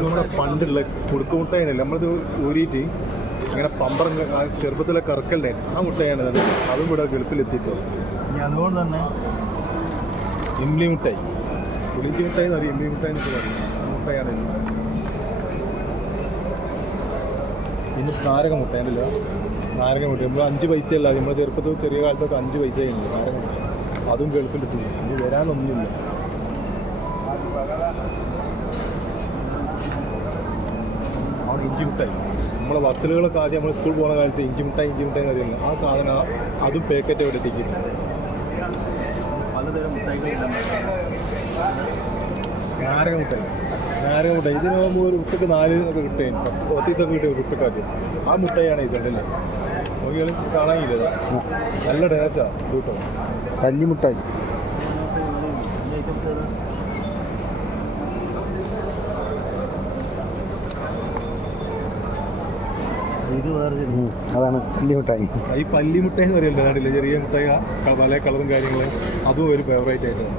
നമ്മുടെ പണ്ടുള്ള കുടുക്കുമുട്ടായിനല്ലേ നമ്മളത് ഊരിയിട്ട് അങ്ങനെ പമ്പറം ചെറുപ്പത്തിലെ കറക്കല്ലേ ആ മുട്ടയാണ് അത് അതും ഇവിടെ ഗൾഫിലെത്തിയിട്ടുള്ളത് ഇനി അതുകൊണ്ട് തന്നെ ഇംലി മുട്ടായി. പുളിഞ്ചി മുട്ടായി എന്ന് പറയും ഇംലി മുട്ടായി എന്നൊക്കെ പറയും. ആ മുട്ടയാണ് പിന്നെ നാരക മുട്ട ഉണ്ടല്ലോ. നാരക മുട്ട നമ്മൾ അഞ്ച് പൈസയല്ല നമ്മൾ ചെറുപ്പത്തിൽ ചെറിയ കാലത്തൊക്കെ അഞ്ച് പൈസ ആയിരുന്നു നാരക മുട്ട അതും ഗൾഫിലെത്തി. ഇനി വരാനൊന്നുമില്ല. അവിടെ ഇഞ്ചി മിഠായി നമ്മളെ ബസ്സിലുകളൊക്കെ ആദ്യം നമ്മൾ സ്കൂൾ പോകുന്ന കാലത്ത് ഇഞ്ചി മിഠായി ഇഞ്ചി മിഠായി അറിയില്ല ആ സാധനം അതും പാക്കറ്റ് അവിടെ എത്തിക്കും. പലതരം മിഠായികൾ നാരക മിഠായി നാരക മിഠായി ഇതിന് പോകുമ്പോൾ ഒരു മുട്ടക്ക് നാല് ഒക്കെ കിട്ടും. ഒത്തീസൊക്കെ കിട്ടിയ ഒരു മുട്ടക്കാദ്യം ആ മുട്ടയാണ് ഇത് അല്ലേ നോക്കിയാലും കാണാനില്ല. നല്ല ടേസ്റ്റാണ് കൂട്ടോ. പല്ലിമുട്ടായി ഇത് അതാണ് പല്ലിമുട്ടായി. ഈ പല്ലി മുട്ടായി എന്ന് പറയുന്നത് ചെറിയ ക- പല കളറും കാര്യങ്ങളും. അതും ഒരു ഫേവറേറ്റ് ആയിട്ടാണ്.